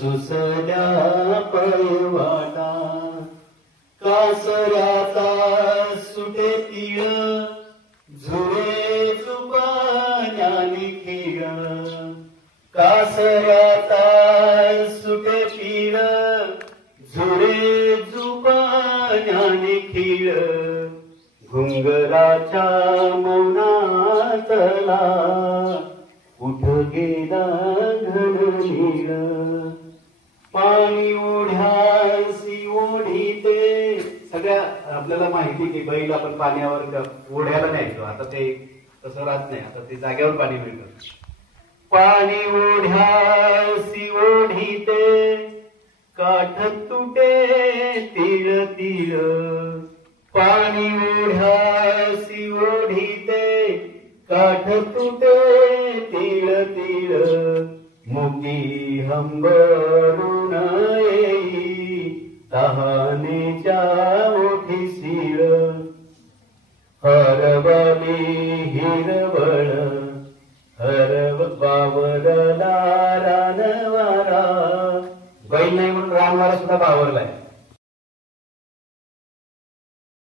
सुसल्या पैवाटा कासऱ्याचा सुटे तीळ झुरे पाण्याने खीळ कासऱ्याचा सुटे तीळ झुरे पाण्याने खीळ घुंगराच्या मौनातला उठ गेला घननीळ पाणी ओढ्यासी ओढीते. सगळ्या आपल्याला माहिती की बैल आपण पाण्यावर ओढ्याला न्यायचो, आता ते तसं राहत नाही, आता ते जाग्यावर पाणी मिळतं. पाणी ओढ्यासी ओढीते काठ तुटे तीळ तीळ पाणी ओढ्यासी ओढीते काठ तुटे तीळ तीळ मुकी हंबरून येई तहानेच्या